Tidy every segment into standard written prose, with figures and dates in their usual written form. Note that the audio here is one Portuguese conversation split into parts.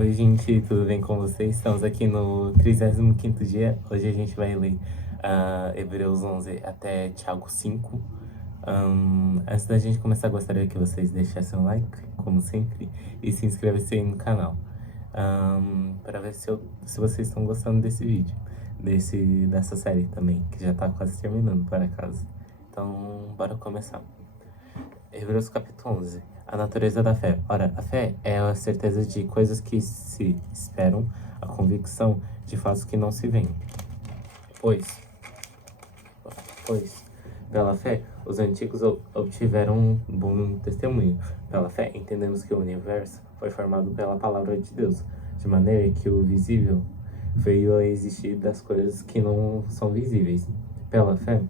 Oi, gente, tudo bem com vocês? Estamos aqui no 35º dia. Hoje a gente vai ler Hebreus 11 até Tiago 5. Antes da gente começar, gostaria que vocês deixassem um like, como sempre, e se inscrevessem no canal, para ver se vocês estão gostando desse vídeo, dessa série também, que já está quase terminando, por acaso. Então, bora começar. Hebreus capítulo 11. A natureza da fé. Ora, a fé é a certeza de coisas que se esperam, a convicção de fatos que não se veem. Pois, pela fé, os antigos obtiveram um bom testemunho. Pela fé, entendemos que o universo foi formado pela palavra de Deus, de maneira que o visível veio a existir das coisas que não são visíveis. Pela fé,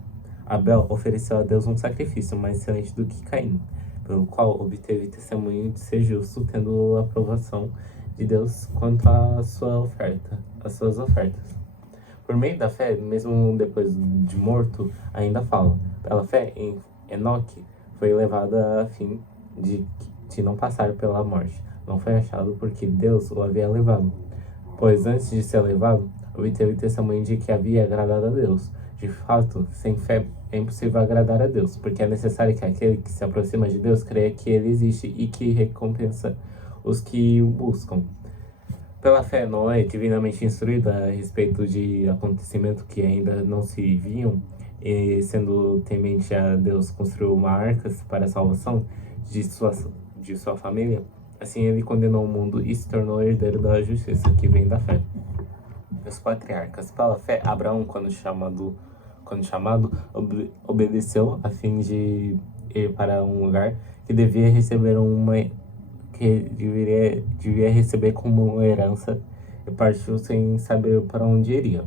Abel ofereceu a Deus um sacrifício mais excelente do que Caim, pelo qual obteve testemunho de ser justo, tendo a aprovação de Deus quanto às suas ofertas. Por meio da fé, mesmo depois de morto, ainda fala. Pela fé, Enoque foi levado a fim de não passar pela morte. Não foi achado porque Deus o havia levado. Pois antes de ser levado, obteve testemunho de que havia agradado a Deus. De fato, sem fé é impossível agradar a Deus, porque é necessário que aquele que se aproxima de Deus creia que ele existe e que recompensa os que o buscam. Pela fé, Noé, divinamente instruído a respeito de acontecimentos que ainda não se viam, e sendo temente a Deus, construiu uma arca para a salvação de sua família. Assim ele condenou o mundo e se tornou herdeiro da justiça que vem da fé. Os patriarcas. Pela fé, Abraão, quando chamado, obedeceu a fim de ir para um lugar que devia receber devia receber como uma herança, e partiu sem saber para onde ia.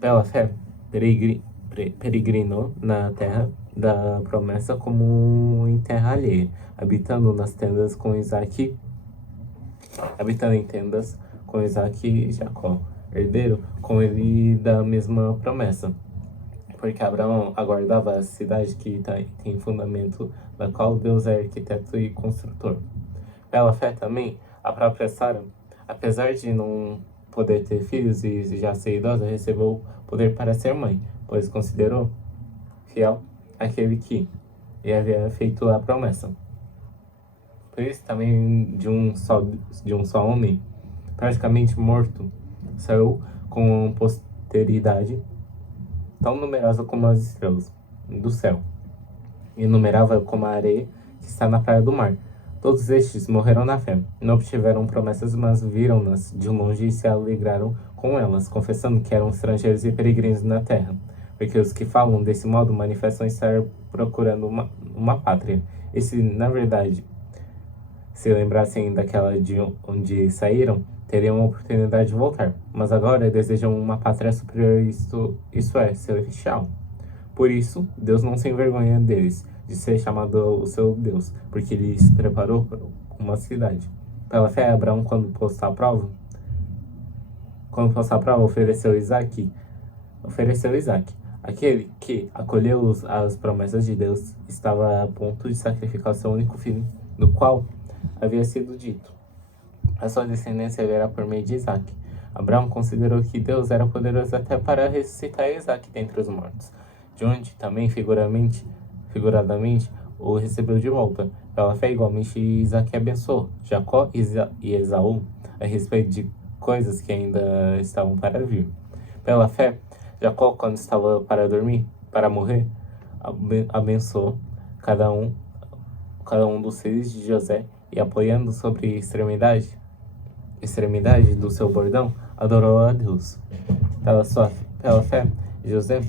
Pela fé, peregrinou na terra da promessa como em terra alheia, habitando em tendas com Isaac e Jacó, herdeiro com ele da mesma promessa. Porque Abraão aguardava a cidade que tem fundamento, da qual Deus é arquiteto e construtor. Pela fé também, a própria Sara, apesar de não poder ter filhos e já ser idosa, recebeu poder para ser mãe, pois considerou fiel aquele que lhe havia feito a promessa. Por isso também de um só homem, praticamente morto, saiu com posteridade tão numerosa como as estrelas do céu, inumerável como a areia que está na praia do mar. Todos estes morreram na fé, não obtiveram promessas, mas viram-nas de longe e se alegraram com elas, confessando que eram estrangeiros e peregrinos na terra. Porque os que falam desse modo manifestam estar procurando uma pátria. E se, na verdade, se lembrassem daquela de onde saíram, teriam a oportunidade de voltar. Mas agora desejam uma pátria superior, isso é, celestial. Por isso, Deus não se envergonha deles, de ser chamado o seu Deus, porque lhes preparou uma cidade. Pela fé, Abraão, quando posto à prova, ofereceu Isaac. Aquele que acolheu as promessas de Deus estava a ponto de sacrificar seu único filho, do qual havia sido dito: a sua descendência virá por meio de Isaac. Abraão considerou que Deus era poderoso até para ressuscitar Isaac dentre os mortos, de onde também figuradamente o recebeu de volta. Pela fé, igualmente, Isaac abençoou Jacó e Esaú a respeito de coisas que ainda estavam para vir. Pela fé, Jacó, quando estava para morrer, abençoou cada um dos filhos de José e, apoiando sobre extremidade do seu bordão, adorou a Deus. Pela fé, José,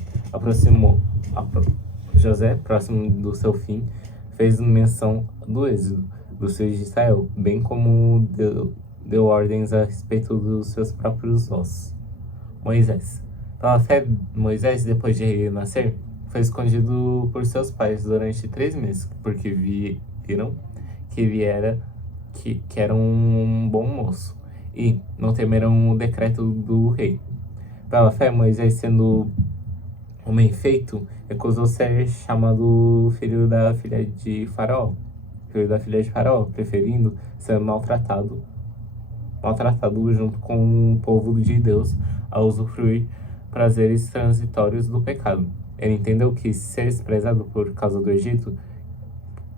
próximo do seu fim, fez menção do êxodo dos filhos de Israel, bem como deu ordens a respeito dos seus próprios ossos. Moisés. Pela fé, Moisés, depois de nascer, foi escondido por seus pais durante 3 meses, porque viram que era um bom moço, e não temeram o decreto do rei. Pela fé, Moisés, sendo homem feito, recusou ser chamado filho da filha de Faraó, filho da filha de Faraó, preferindo ser maltratado junto com o povo de Deus a usufruir prazeres transitórios do pecado. Ele entendeu que ser desprezado por causa do Egito,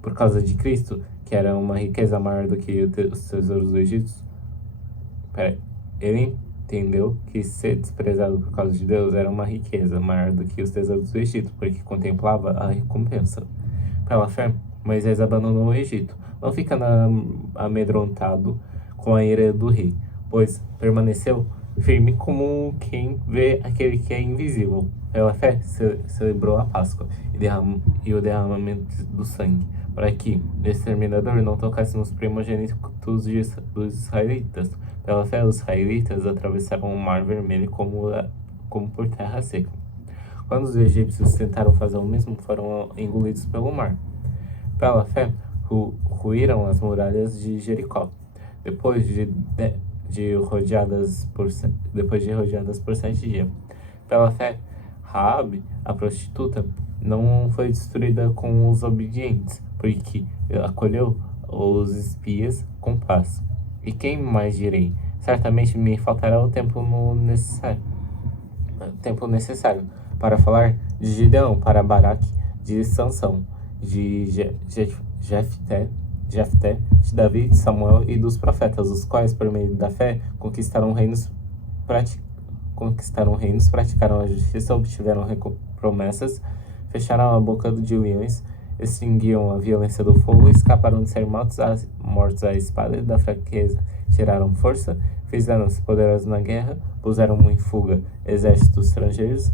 por causa de Cristo, que era uma riqueza maior do que os tesouros do Egito. Ele entendeu que ser desprezado por causa de Deus era uma riqueza maior do que os tesouros do Egito, porque contemplava a recompensa. Pela fé, Moisés abandonou o Egito, não ficando amedrontado com a ira do rei, pois permaneceu firme como quem vê aquele que é invisível. Pela fé, celebrou a Páscoa e o derramamento do sangue, para que o exterminador não tocasse nos primogênitos dos israelitas. Pela fé, os israelitas atravessaram o Mar Vermelho como por terra seca. Quando os egípcios tentaram fazer o mesmo, foram engolidos pelo mar. Pela fé, ruíram as muralhas de Jericó, depois de rodeadas por 7 dias. Pela fé, Raabe, a prostituta, não foi destruída com os obedientes, porque acolheu os espias com paz. E quem mais direi? Certamente me faltará o tempo necessário para falar de Gideão, para Baraque, de Sansão, de Jefté, de Davi, de Samuel e dos profetas, os quais, por meio da fé, conquistaram reinos, praticaram a justiça, obtiveram promessas, fecharam a boca de leões, extinguiam a violência do fogo, escaparam de ser mortos à espada e da fraqueza, tiraram força, fizeram-se poderosos na guerra, puseram em fuga exércitos estrangeiros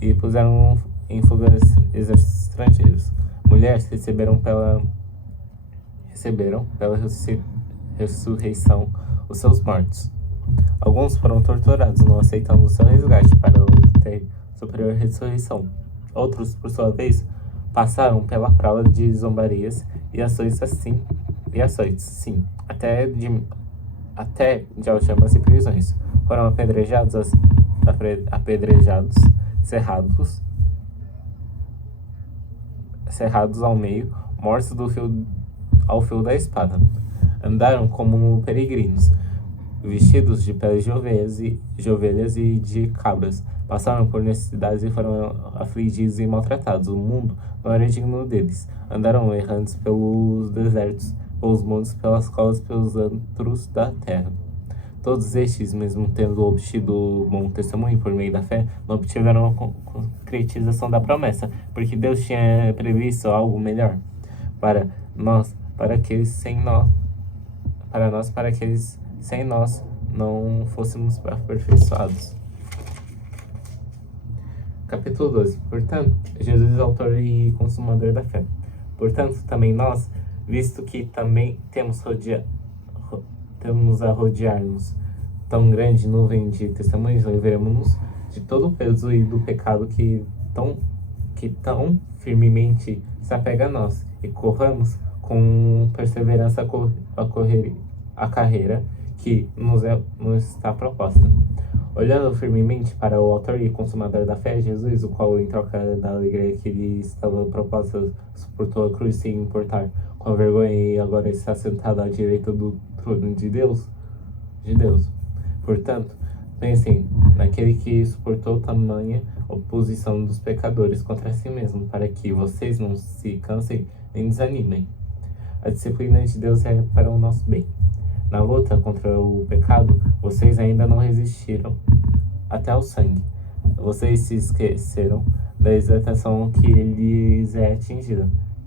e puseram em fuga exércitos estrangeiros. Mulheres receberam pela ressurreição os seus mortos. Alguns foram torturados, não aceitando o seu resgate para obter superior ressurreição. Outros, por sua vez, passaram pela prova de zombarias e açoites, até de algemas e prisões. Foram apedrejados, cerrados ao meio, mortos ao fio da espada. Andaram como peregrinos, vestidos de peles de ovelhas e de cabras. Passaram por necessidades e foram afligidos e maltratados. O mundo não era digno deles. Andaram errantes pelos desertos, pelos montes, pelas covas, pelos antros da terra. Todos estes, mesmo tendo obtido bom testemunho por meio da fé, não obtiveram a concretização da promessa, porque Deus tinha previsto algo melhor para aqueles sem nós não fôssemos aperfeiçoados. Capítulo 12. Portanto, Jesus é autor e consumador da fé. Portanto, também nós, visto que também temos a rodear-nos tão grande nuvem de testemunhos, livremos-nos de todo o peso e do pecado que tão firmemente se apega a nós, e corramos com perseverança a carreira que nos está proposta. Olhando firmemente para o autor e consumador da fé, Jesus, o qual, em troca da alegria que lhe estava proposta, suportou a cruz sem importar com a vergonha, e agora está sentado à direita do trono de Deus. Portanto, pensem naquele que suportou tamanha oposição dos pecadores contra si mesmo, para que vocês não se cansem nem desanimem. A disciplina de Deus é para o nosso bem. Na luta contra o pecado, vocês ainda não resistiram até ao sangue. Vocês se esqueceram da exortação que lhes é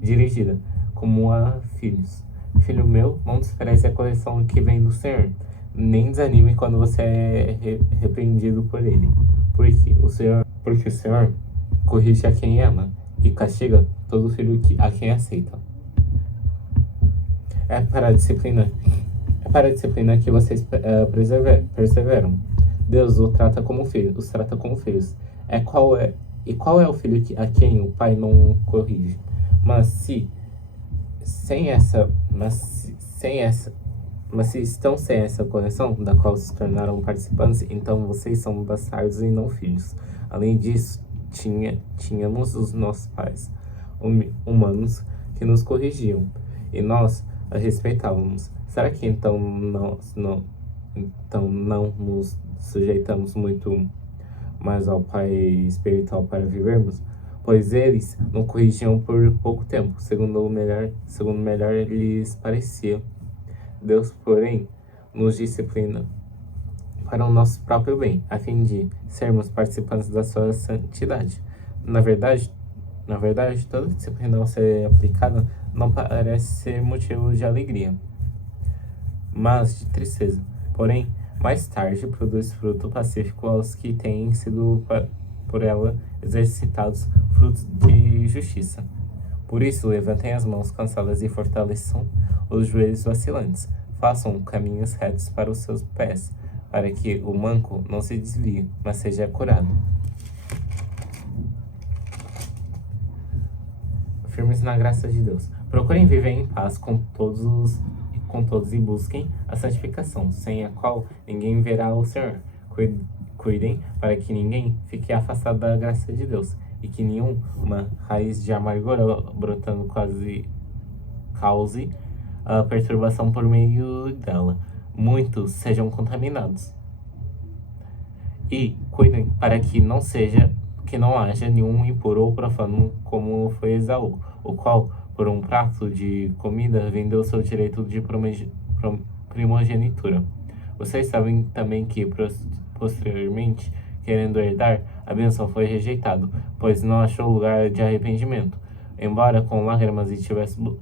dirigida, como a filhos. Filho meu, não despreze a correção que vem do Senhor, nem desanime quando você é repreendido por ele. Porque o Senhor corrige a quem ama e castiga todo filho a quem aceita. É para a disciplina que vocês perseveram. Deus os trata como filhos. Qual é o filho a quem o pai não corrige? Mas se estão sem essa correção, da qual se tornaram participantes, então vocês são bastardos e não filhos. Além disso, tínhamos os nossos pais humanos que nos corrigiam, e nós a respeitávamos. Será que então não nos sujeitamos muito mais ao Pai espiritual para vivermos? Pois eles nos corrigiam por pouco tempo, segundo melhor lhes parecia. Deus, porém, nos disciplina para o nosso próprio bem, a fim de sermos participantes da sua santidade. Na verdade, toda disciplina ao ser aplicada não parece ser motivo de alegria, mas de tristeza. Porém, mais tarde produz fruto pacífico aos que têm sido por ela exercitados frutos de justiça. Por isso, levantem as mãos cansadas e fortaleçam os joelhos vacilantes. Façam caminhos retos para os seus pés, para que o manco não se desvie, mas seja curado. Firmes na graça de Deus. Procurem viver em paz com todos e busquem a santificação, sem a qual ninguém verá o Senhor. Cuidem para que ninguém fique afastado da graça de Deus, e que nenhuma raiz de amargura brotando cause a perturbação por meio dela. Muitos sejam contaminados. E cuidem para que não haja nenhum impuro ou profano como foi Esaú, o qual, por um prato de comida, vendeu seu direito de primogenitura. Vocês sabem também que, posteriormente, querendo herdar, a bênção foi rejeitado, pois não achou lugar de arrependimento, embora com lágrimas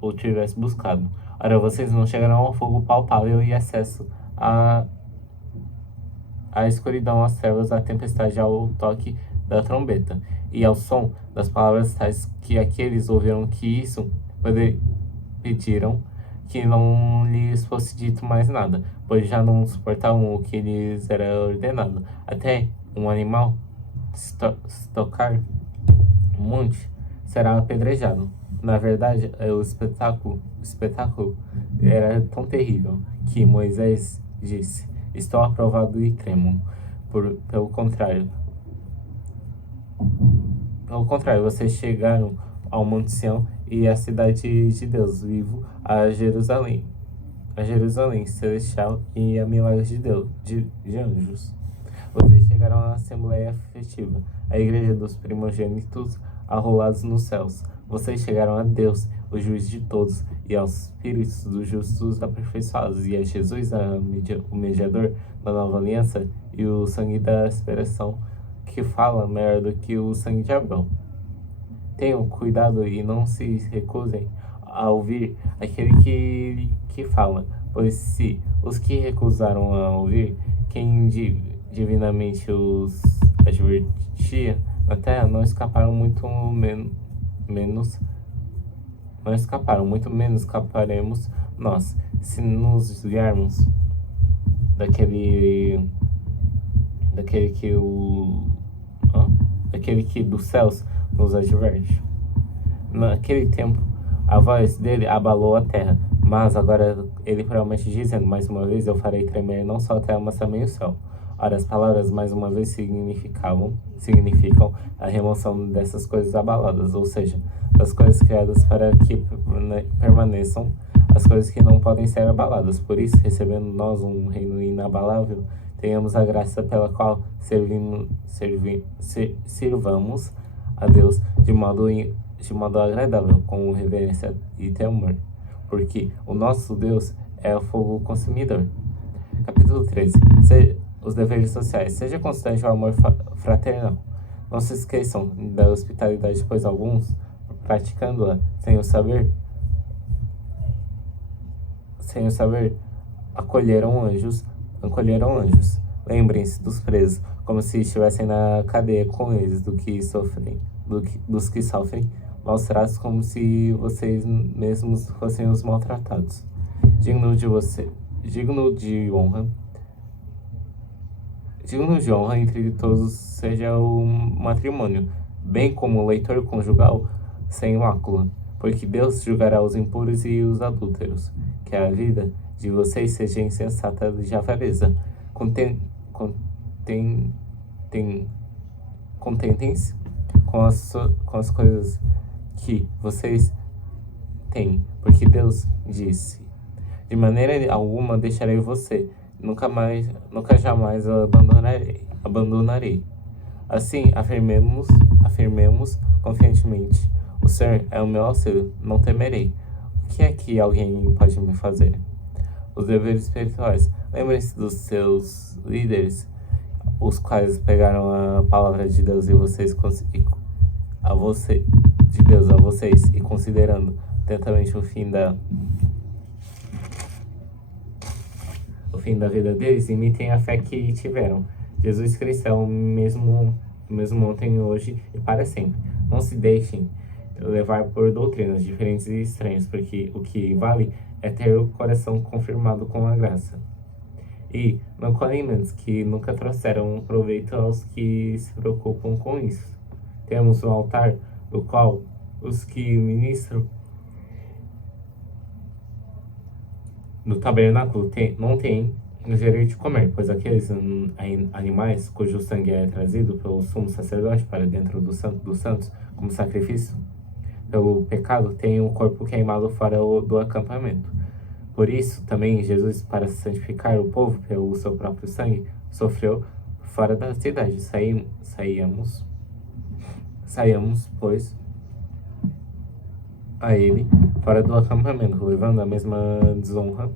o tivesse buscado. Ora, vocês não chegarão ao fogo palpável e acesso à escuridão, às trevas, à tempestade, ao toque da trombeta, e ao som das palavras tais que aqueles ouviram que isso pediram que não lhes fosse dito mais nada, pois já não suportavam o que lhes era ordenado. Até um animal se tocar um monte será apedrejado. Na verdade, o espetáculo era tão terrível que Moisés disse: estou aprovado e tremo. Pelo contrário, vocês chegaram ao Monte Sião e à cidade de Deus vivo, a Jerusalém celestial e a milagres de Deus, de anjos. Vocês chegaram à Assembleia Festiva, a igreja dos primogênitos arrolados nos céus. Vocês chegaram a Deus, o juiz de todos, e aos espíritos dos justos aperfeiçoados, e a Jesus, o mediador da nova aliança, e o sangue da expiação, que fala melhor do que o sangue de Abel. Tenham cuidado e não se recusem a ouvir aquele que fala, pois se os que recusaram a ouvir quem divinamente os advertia na terra, não escaparam, muito menos escaparemos nós, se nos desviarmos daquele que dos céus nos adverte. Naquele tempo, a voz dele abalou a terra, mas agora ele promete, dizendo: mais uma vez eu farei tremer não só a terra, mas também o céu. Ora, as palavras mais uma vez significam a remoção dessas coisas abaladas, ou seja, das coisas criadas para que permaneçam as coisas que não podem ser abaladas. Por isso, recebendo nós um reino inabalável, tenhamos a graça pela qual sirvamos a Deus de modo agradável, com reverência e temor, porque o nosso Deus é o fogo consumidor. Capítulo 13. Os deveres sociais. Seja constante ao amor fraternal. Não se esqueçam da hospitalidade, pois alguns, praticando-a sem o saber, acolheram anjos. Lembrem-se dos presos, como se estivessem na cadeia com eles, dos que sofrem maus tratos, como se vocês mesmos fossem os maltratados. Digno de honra entre todos seja o matrimônio, bem como o leitor conjugal sem mácula, porque Deus julgará os impuros e os adúlteros. Que a vida de vocês seja insensata de avareza. Contentem-se com as coisas que vocês tem, porque Deus disse: de maneira alguma deixarei você, nunca jamais o abandonarei. Assim, afirmemos confiantemente: o Senhor é o meu auxílio, não temerei. O que é que alguém pode me fazer? Os deveres espirituais. Lembrem-se dos seus líderes, os quais pegaram a palavra de Deus de Deus a vocês, e considerando atentamente o fim da vida deles, imitem a fé que tiveram. Jesus Cristo é o mesmo ontem, hoje e para sempre. Não se deixem levar por doutrinas diferentes e estranhas, porque o que vale é ter o coração confirmado com a graça. E não colhem alimentos que nunca trouxeram proveito aos que se preocupam com isso. Temos um altar do qual os que ministram no tabernáculo não têm o direito de comer, pois aqueles animais cujo sangue é trazido pelo sumo sacerdote para dentro do Santo dos Santos como sacrifício pelo pecado têm o corpo queimado fora do acampamento. Por isso, também Jesus, para santificar o povo pelo seu próprio sangue, sofreu fora da cidade. Saíamos, pois, a ele fora do acampamento, levando a mesma desonra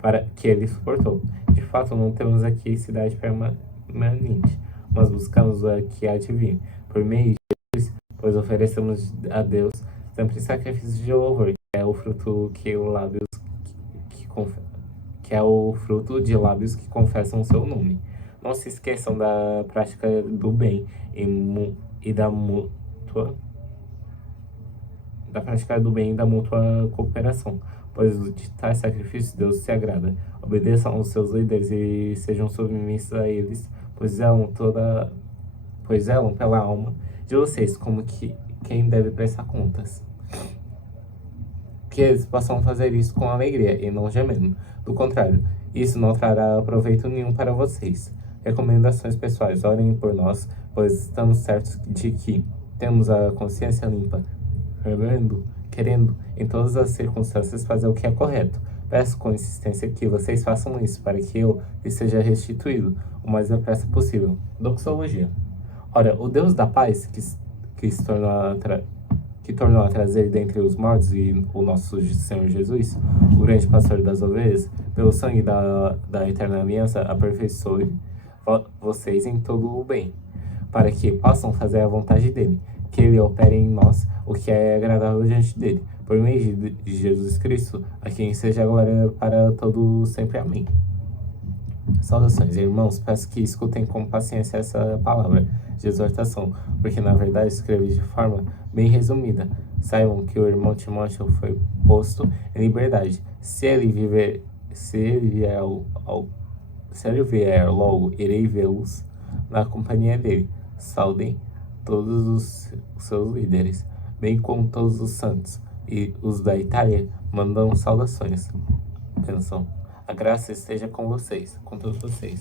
para que ele suportou. De fato, não temos aqui cidade permanente, mas buscamos a que há de vir. Por meio de Jesus, pois oferecemos a Deus sempre sacrifício de louvor, que é o fruto de confessam o seu nome. Não se esqueçam da prática do bem e da mútua cooperação, pois de tais sacrifícios Deus se agrada. Obedeçam aos seus líderes e sejam submissos a eles, pois zelam pela alma de vocês, como que quem deve prestar contas. Que eles possam fazer isso com alegria e não gemendo. Do contrário, isso não trará proveito nenhum para vocês. Recomendações pessoais: orem por nós, pois estamos certos de que temos a consciência limpa, querendo em todas as circunstâncias fazer o que é correto. Peço com insistência que vocês façam isso, para que eu lhes seja restituído o mais depressa possível. Doxologia. Ora, o Deus da paz, que tornou a trazer dentre os mortos e o nosso Senhor Jesus, o grande pastor das ovelhas, pelo sangue da eterna aliança, aperfeiçoe vocês em todo o bem, para que possam fazer a vontade dele, que ele opere em nós o que é agradável diante dele, por meio de Jesus Cristo, a quem seja a glória para todo sempre. Amém. Saudações, irmãos. Peço que escutem com paciência essa palavra de exortação, porque na verdade escrevi de forma bem resumida. Saibam que o irmão Timóteo foi posto em liberdade. Se ele vier logo, irei vê-los na companhia dele. Saudem todos os seus líderes, bem como todos os santos, e os da Itália mandam saudações. Bênção. A graça esteja com vocês, com todos vocês.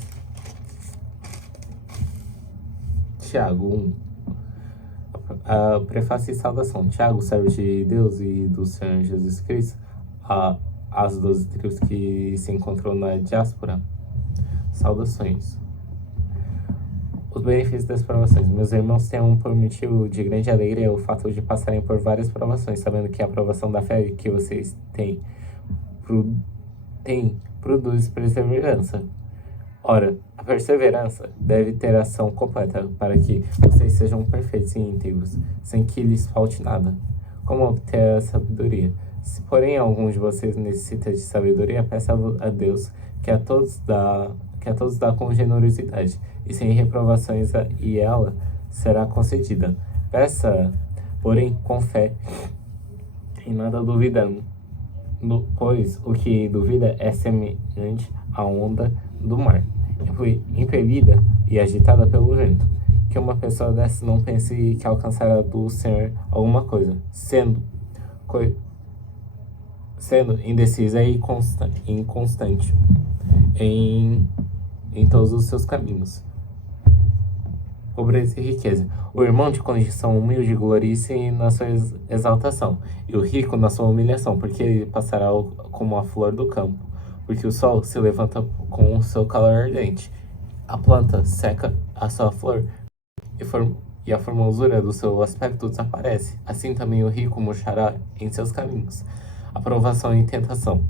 Tiago 1. A prefácio e saudação. Tiago, servo de Deus e do Senhor Jesus Cristo, às 12 tribos que se encontrou na diáspora. Saudações. Os benefícios das provações. Meus irmãos, tenham por motivo de grande alegria o fato de passarem por várias provações, sabendo que a provação da fé que vocês têm produz perseverança. Ora, a perseverança deve ter ação completa, para que vocês sejam perfeitos e íntegros, sem que lhes falte nada. Como obter a sabedoria? Se, porém, algum de vocês necessita de sabedoria, peça a Deus, que a todos dá com generosidade e sem reprovações, e ela será concedida. Peça, porém, com fé, e nada duvidando, pois o que duvida é semelhante à onda do mar, impelida e agitada pelo vento. Que uma pessoa dessa não pense que alcançará do Senhor alguma coisa, sendo indecisa e inconstante em todos os seus caminhos. pobreza e riqueza. O irmão de condição humilde glorie-se na sua exaltação, e o rico na sua humilhação, porque ele passará como a flor do campo, porque o sol se levanta com o seu calor ardente. A planta seca a sua flor e a formosura do seu aspecto desaparece. Assim também o rico murchará em seus caminhos. Aprovação e tentação.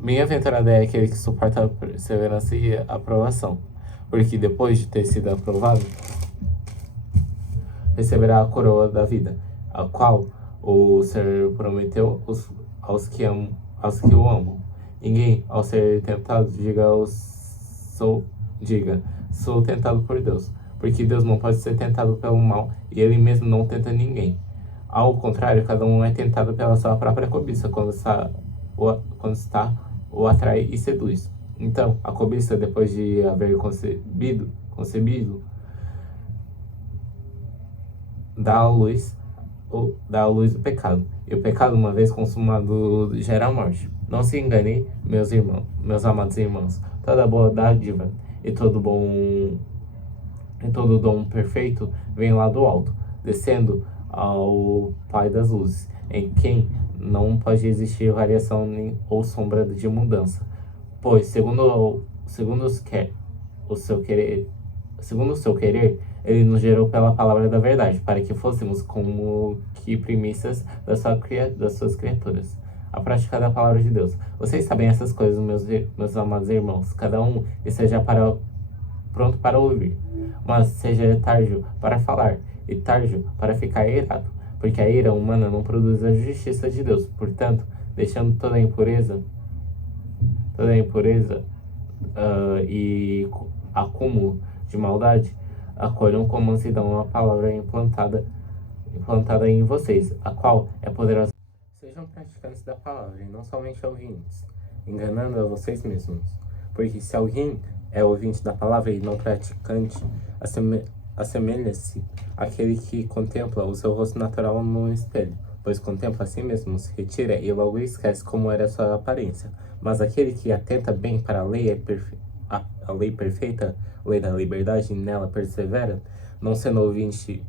Bem-aventurado é aquele que suporta a perseverança e a aprovação, porque depois de ter sido aprovado, receberá a coroa da vida, a qual o Senhor prometeu aos que o amam. Ninguém, ao ser tentado, sou tentado por Deus, porque Deus não pode ser tentado pelo mal, e ele mesmo não tenta ninguém. Ao contrário, cada um é tentado pela sua própria cobiça, quando está o atrai e seduz. Então, a cobiça, depois de haver concebido, dá à luz o pecado. E o pecado, uma vez consumado, gera a morte. Não se engane, meus amados irmãos. Toda boa dádiva e todo dom perfeito vem lá do alto, descendo ao Pai das luzes, em quem não pode existir variação nem ou sombra de mudança. Pois, segundo o seu querer, ele nos gerou pela palavra da verdade, para que fôssemos como que primícias das suas criaturas. A prática da palavra de Deus. Vocês sabem essas coisas, meus amados irmãos. Cada um esteja pronto para ouvir, mas seja tardio para falar e tardio para ficar irado, porque a ira humana não produz a justiça de Deus. Portanto, deixando toda a impureza e acúmulo de maldade, acolham com mansidão a palavra implantada em vocês, a qual é poderosa. Sejam praticantes da palavra e não somente ouvintes, enganando a vocês mesmos. Porque se alguém é ouvinte da palavra e não praticante, assemelha-se àquele que contempla o seu rosto natural no espelho, pois contempla a si mesmo, se retira e logo esquece como era a sua aparência. Mas aquele que atenta bem para a lei a lei perfeita, a lei da liberdade, e nela persevera, não sendo ouvinte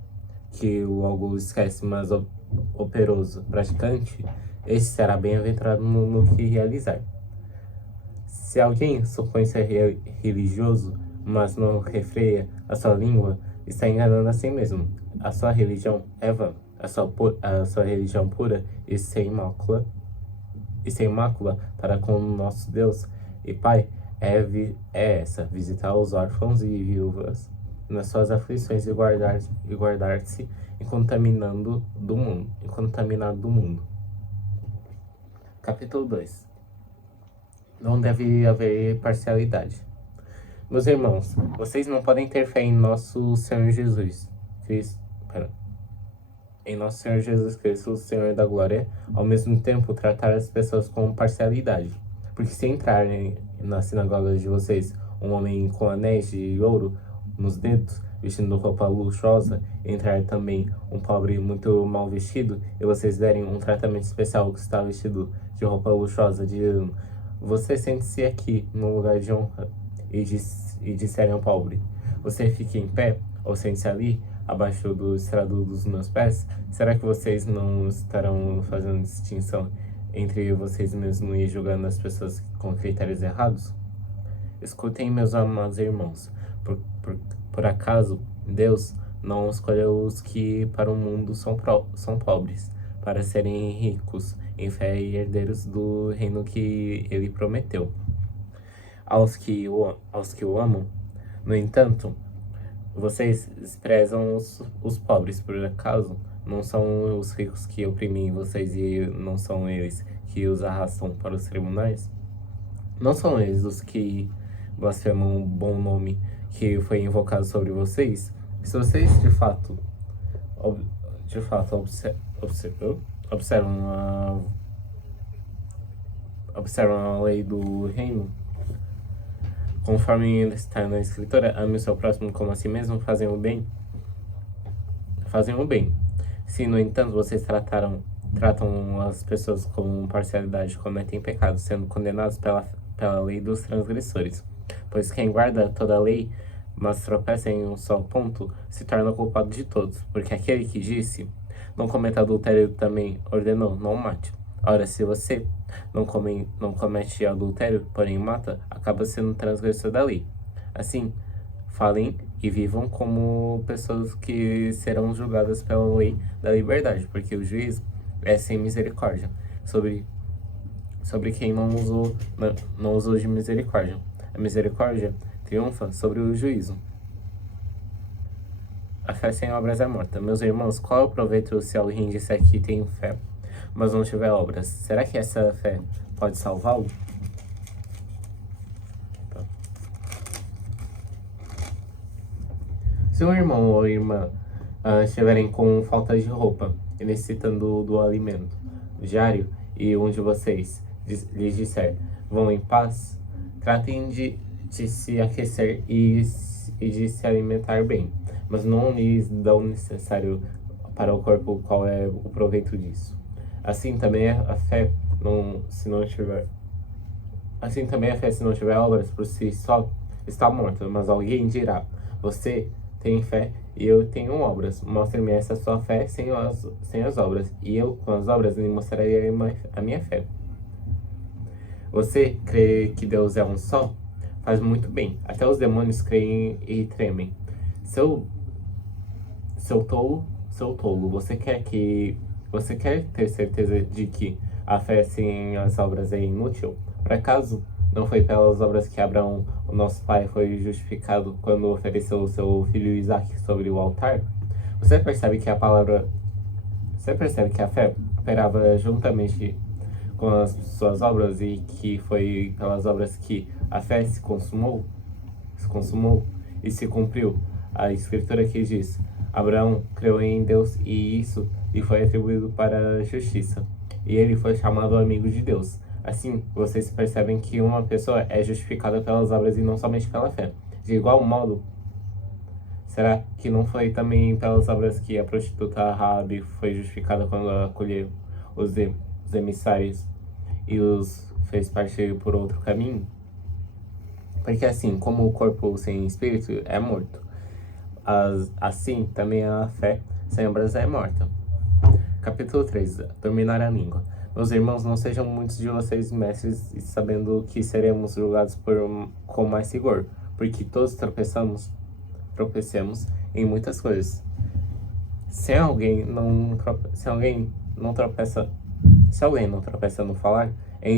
que logo esquece, mas operoso praticante, esse será bem-aventurado no que realizar. Se alguém supõe ser religioso, mas não refreia a sua língua, está enganando a si mesmo. A sua religião é vã. A sua religião pura e sem mácula para com o nosso Deus e Pai é essa: visitar os órfãos e viúvas nas suas aflições e guardar-se incontaminado do mundo. Capítulo 2. Não deve haver parcialidade. Meus irmãos, vocês não podem ter fé em nosso Senhor Jesus Cristo, o Senhor da Glória, ao mesmo tempo tratar as pessoas com parcialidade. Porque se entrarem na sinagoga de vocês um homem com anéis de ouro nos dedos, vestindo roupa luxuosa, e entrar também um pobre muito mal vestido, e vocês derem um tratamento especial ao que está vestido de roupa luxuosa, dizendo: você sente-se aqui no lugar de honra, e disserem ao pobre: você fique em pé, ou sente-se ali, abaixo do estrado dos meus pés, será que vocês não estarão fazendo distinção entre vocês mesmos e julgando as pessoas com critérios errados? Escutem, meus amados irmãos, por acaso Deus não escolheu os que para o mundo são pobres, para serem ricos em fé e herdeiros do reino que ele prometeu aos que o amam? No entanto, vocês desprezam os pobres. Por acaso não são os ricos que oprimem vocês e não são eles que os arrastam para os tribunais? Não são eles os que blasfemam o bom nome que foi invocado sobre vocês? Se vocês de fato observam a lei do reino, conforme está na Escritura: ame o seu próximo como a si mesmo, fazem o bem. Se, no entanto, vocês tratam as pessoas com parcialidade, cometem pecados, sendo condenados pela lei dos transgressores. Pois quem guarda toda a lei mas tropeça em um só ponto, se torna culpado de todos, porque aquele que disse, não cometa adultério também ordenou, não mate. Ora, se você não comete adultério, porém mata, acaba sendo transgressor da lei. Assim, falem e vivam como pessoas que serão julgadas pela lei da liberdade, porque o juiz é sem misericórdia sobre quem não usou de misericórdia. A misericórdia triunfa sobre o juízo. A fé sem obras é morta. Meus irmãos, qual é o proveito se alguém disser que tem fé, mas não tiver obras? Será que essa fé pode salvá-lo? Se um irmão ou irmã estiverem com falta de roupa e necessitando do alimento diário, e um de vocês lhes disser, vão em paz, tratem de se aquecer e de se alimentar bem, mas não lhes dão o necessário para o corpo. Qual é o proveito disso? Assim também a fé, se não tiver obras por si só, está morta. Mas alguém dirá, você tem fé e eu tenho obras. Mostre-me essa sua fé sem as obras, e eu, com as obras, lhe mostrarei a minha fé. Você crê que Deus é um só? Faz muito bem. Até os demônios creem e tremem. Seu tolo, você quer ter certeza de que a fé sem as obras é inútil? Por acaso não foi pelas obras que Abraão, o nosso pai, foi justificado quando ofereceu o seu filho Isaque sobre o altar? Você percebe que a fé operava juntamente com as suas obras, e que foi pelas obras que a fé se consumou e se cumpriu a escritura que diz, Abraão creu em Deus e isso lhe foi atribuído para a justiça, e ele foi chamado amigo de Deus. Assim, vocês percebem que uma pessoa é justificada pelas obras e não somente pela fé. De igual modo, será que não foi também pelas obras que a prostituta Raabe foi justificada quando acolheu os emissários e os fez partir por outro caminho? Porque assim, como o corpo sem espírito é morto, assim também a fé sem obras é morta. Capítulo 3. Dominar a língua. Meus irmãos, não sejam muitos de vocês mestres, sabendo que seremos julgados com mais rigor, porque todos tropecemos em muitas coisas. Se alguém não tropeça no falar, é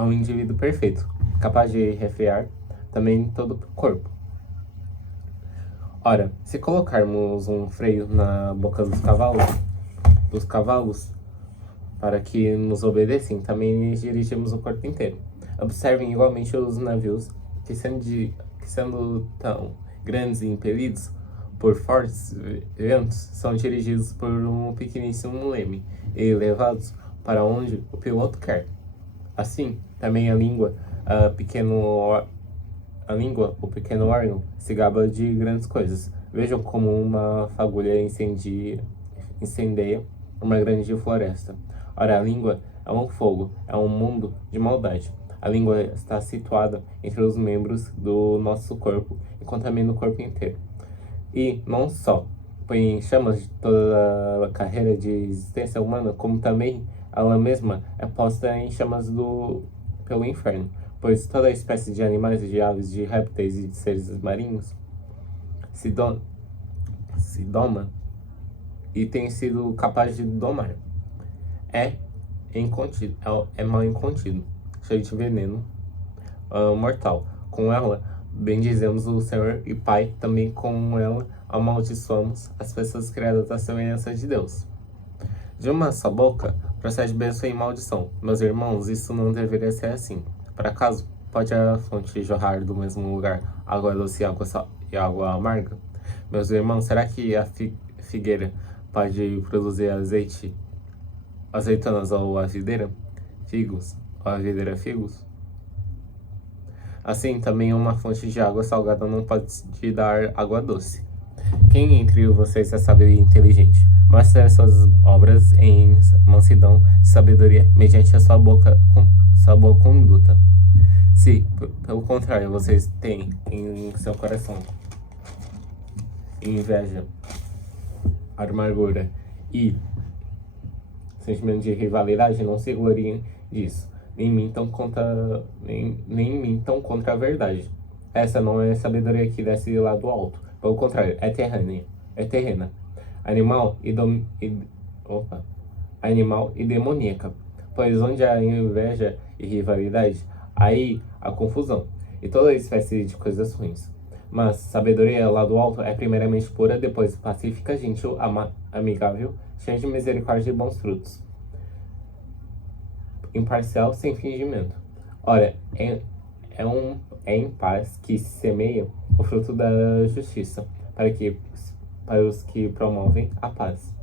um indivíduo perfeito, capaz de refrear também todo o corpo. Ora, se colocarmos um freio na boca dos cavalos para que nos obedecem, também lhes dirigimos o corpo inteiro. Observem igualmente os navios, que sendo tão grandes e impelidos por fortes ventos, são dirigidos por um pequeníssimo leme e levados para onde o piloto quer. Assim, também a língua, o pequeno órgão, se gaba de grandes coisas. Vejam como uma fagulha incendeia uma grande floresta. Ora, a língua é um fogo, é um mundo de maldade. A língua está situada entre os membros do nosso corpo e contamina o corpo inteiro. E não só põe em chamas de toda a carreira de existência humana, como também ela mesma é posta em chamas pelo inferno, pois toda espécie de animais, de aves, de répteis e de seres marinhos se doma e tem sido capaz de domar. É mal incontido, cheio de veneno mortal. Com ela bendizemos o Senhor e Pai, também com ela amaldiçoamos as pessoas criadas à semelhança de Deus. De uma só boca procede bênção e maldição. Meus irmãos, isso não deveria ser assim. Por acaso, pode a fonte jorrar do mesmo lugar água doce e água amarga? Meus irmãos, será que a figueira pode produzir azeitonas ou a videira figos? Assim, também uma fonte de água salgada não pode te dar água doce. Quem entre vocês é sábio e inteligente? Mostre as suas obras em mansidão e sabedoria mediante a sua boa conduta. Se, pelo contrário, vocês têm em seu coração inveja, amargura e sentimento de rivalidade, não se gloriem disso, nem mintam contra a verdade. Essa não é sabedoria que desce lá do alto, pelo contrário, é terrena, animal animal e demoníaca. Pois onde há inveja e rivalidade, aí há confusão e toda espécie de coisas ruins. Mas sabedoria lá do alto é primeiramente pura, depois pacífica, gentil, amigável, cheia de misericórdia e bons frutos, imparcial, sem fingimento. Ora, é em paz que se semeia o fruto da justiça, para os que promovem a paz.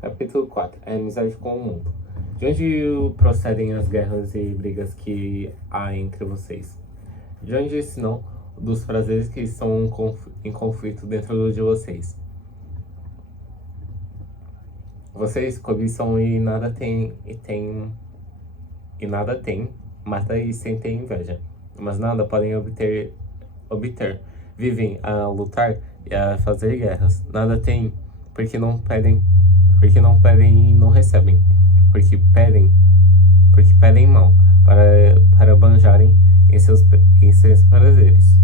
Capítulo 4. A amizade com o mundo. De onde procedem as guerras e brigas que há entre vocês? De onde, senão, dos prazeres que estão em conflito dentro de vocês? Vocês cobiçam e nada têm, mata e sentem inveja, mas nada podem obter. Vivem a lutar e a fazer guerras. Nada têm, porque não pedem e não recebem, porque pedem mal, para banjarem em seus prazeres.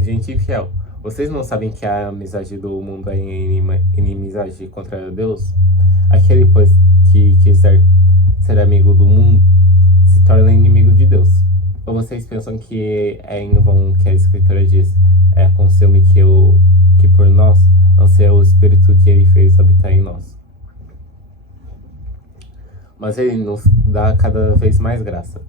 Gente infiel, vocês não sabem que a amizade do mundo é inimizade contra Deus? Aquele, pois, que quiser ser amigo do mundo, se torna inimigo de Deus. Ou vocês pensam que é em vão que a Escritura diz, com ciúme que por nós anseia o Espírito que ele fez habitar em nós? Mas ele nos dá cada vez mais graça.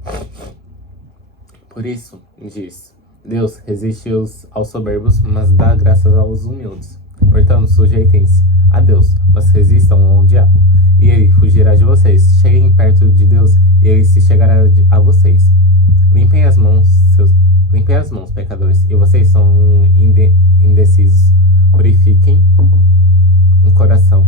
Por isso, diz, Deus resiste aos soberbos, mas dá graças aos humildes. Portanto, sujeitem-se a Deus, mas resistam ao diabo, e ele fugirá de vocês. Cheguem perto de Deus, e ele se chegará a vocês. Limpem as mãos, pecadores, e vocês são indecisos. Purifiquem o coração,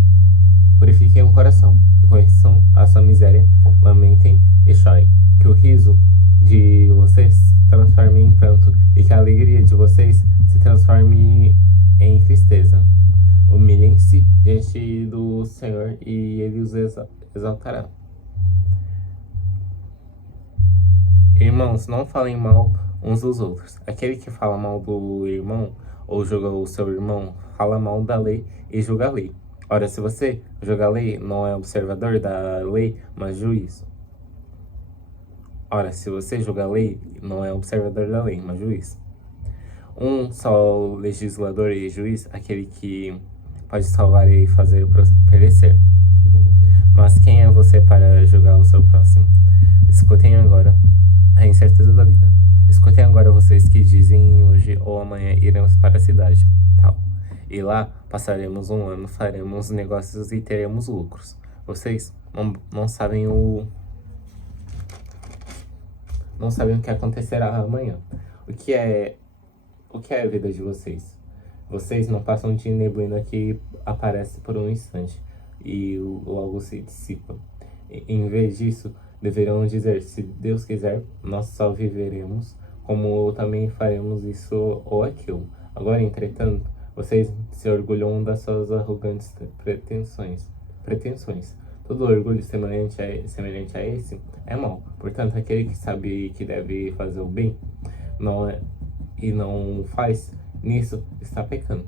e conheçam a sua miséria, lamentem e chorem. Que o riso de vocês se transforme em pranto, e que a alegria de vocês se transforme em tristeza. Humilhem-se diante do Senhor, e ele os exaltará. Irmãos, não falem mal uns dos outros. Aquele que fala mal do irmão ou julga o seu irmão, fala mal da lei e julga a lei. Ora, se você julga a lei, não é observador da lei, mas juiz. Um só legislador e juiz, aquele que pode salvar e fazer perecer. Mas quem é você para julgar o seu próximo? Escutem agora a incerteza da vida. Escutem agora vocês que dizem hoje ou amanhã iremos para a cidade tal, e lá passaremos um ano, faremos negócios e teremos lucros. Vocês não sabem o que acontecerá amanhã. O que é a vida de vocês? Vocês não passam de neblina que aparece por um instante e logo se dissipa. Em vez disso, deverão dizer, se Deus quiser, nós só viveremos, como também faremos isso ou aquilo. Agora, entretanto, vocês se orgulham das suas arrogantes pretensões. Todo orgulho semelhante a esse é mau. Portanto, aquele que sabe que deve fazer o bem e não faz, nisso está pecando.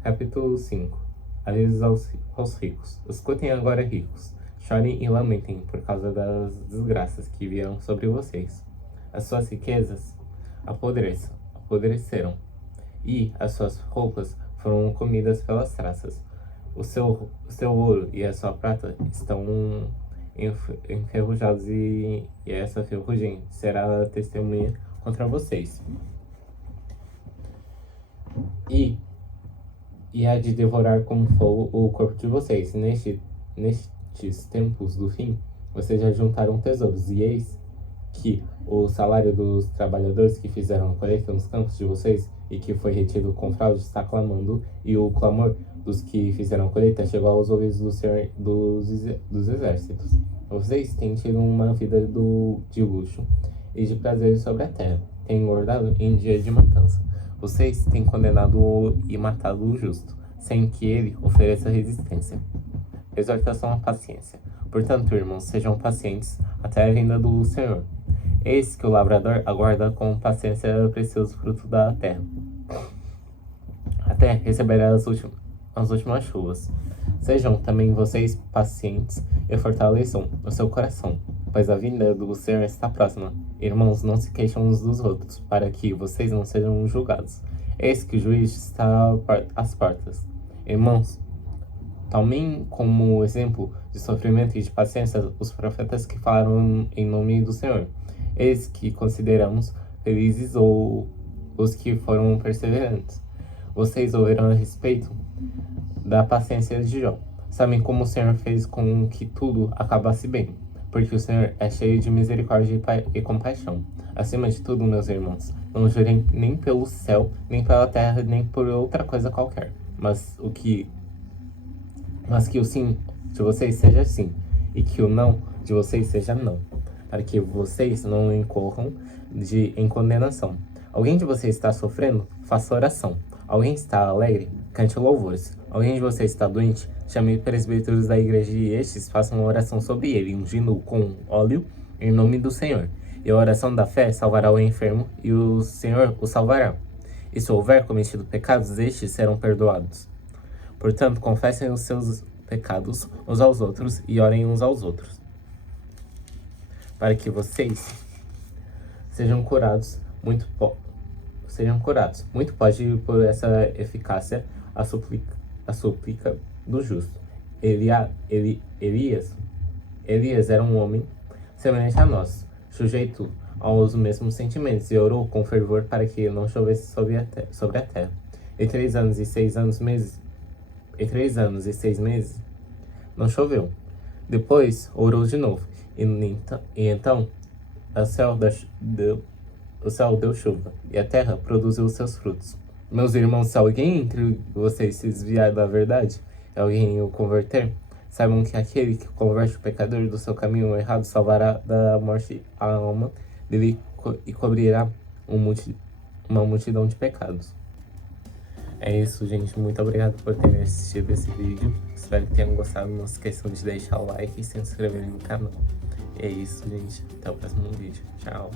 Capítulo 5. Avisos aos ricos. Escutem agora, ricos. Chorem e lamentem por causa das desgraças que vieram sobre vocês. As suas riquezas apodreceram, e as suas roupas foram comidas pelas traças. O seu ouro e a sua prata estão enferrujados, e essa ferrugem será testemunha contra vocês. E há de devorar como fogo o corpo de vocês. Nestes tempos do fim, vocês já juntaram tesouros, e eis que o salário dos trabalhadores que fizeram a colheita nos campos de vocês e que foi retido com fraude está clamando, e o clamor dos que fizeram a colheita chegou aos ouvidos do Senhor dos exércitos. Vocês têm tido uma vida de luxo e de prazer sobre a terra, têm engordado em dia de matança. Vocês têm condenado e matado o justo, sem que ele ofereça resistência. Exortação à paciência. Portanto, irmãos, sejam pacientes até a vinda do Senhor. Eis que o lavrador aguarda com paciência o precioso fruto da terra, até receber as últimas chuvas. Sejam também vocês pacientes e fortaleçam o seu coração, pois a vinda do Senhor está próxima. Irmãos, não se queixam uns dos outros, para que vocês não sejam julgados. Eis que o juiz está às portas. Irmãos, tomem como exemplo de sofrimento e de paciência os profetas que falaram em nome do Senhor. Eis que consideramos felizes os que foram perseverantes. Vocês ouviram a respeito da paciência de Jó. Sabem como o Senhor fez com que tudo acabasse bem, porque o Senhor é cheio de misericórdia e compaixão. Acima de tudo, meus irmãos, não jurem nem pelo céu, nem pela terra, nem por outra coisa qualquer, mas que o sim de vocês seja sim, e que o não de vocês seja não, para que vocês não incorram em condenação. Alguém de vocês está sofrendo? Faça oração. Alguém está alegre? Cante louvores. Alguém de vocês está doente? Chame presbíteros da igreja e estes façam uma oração sobre ele, ungindo-o com óleo em nome do Senhor. E a oração da fé salvará o enfermo, e o Senhor o salvará. E se houver cometido pecados, estes serão perdoados. Portanto, confessem os seus pecados uns aos outros e orem uns aos outros, para que vocês sejam curados. Muito pode por essa eficácia a súplica do justo. Elias era um homem semelhante a nós, sujeito aos mesmos sentimentos, e orou com fervor para que não chovesse sobre a terra. E 3 anos e 6 meses não choveu. Depois orou de novo, e então o céu deu chuva, e a terra produziu os seus frutos. Meus irmãos, se alguém entre vocês se desviar da verdade, e alguém o converter, saibam que aquele que converte o pecador do seu caminho errado salvará da morte a alma dele e cobrirá uma multidão de pecados. É isso, gente. Muito obrigado por terem assistido esse vídeo. Espero que tenham gostado. Não se esqueçam de deixar o like e se inscrever no canal. É isso, gente. Até o próximo vídeo. Tchau.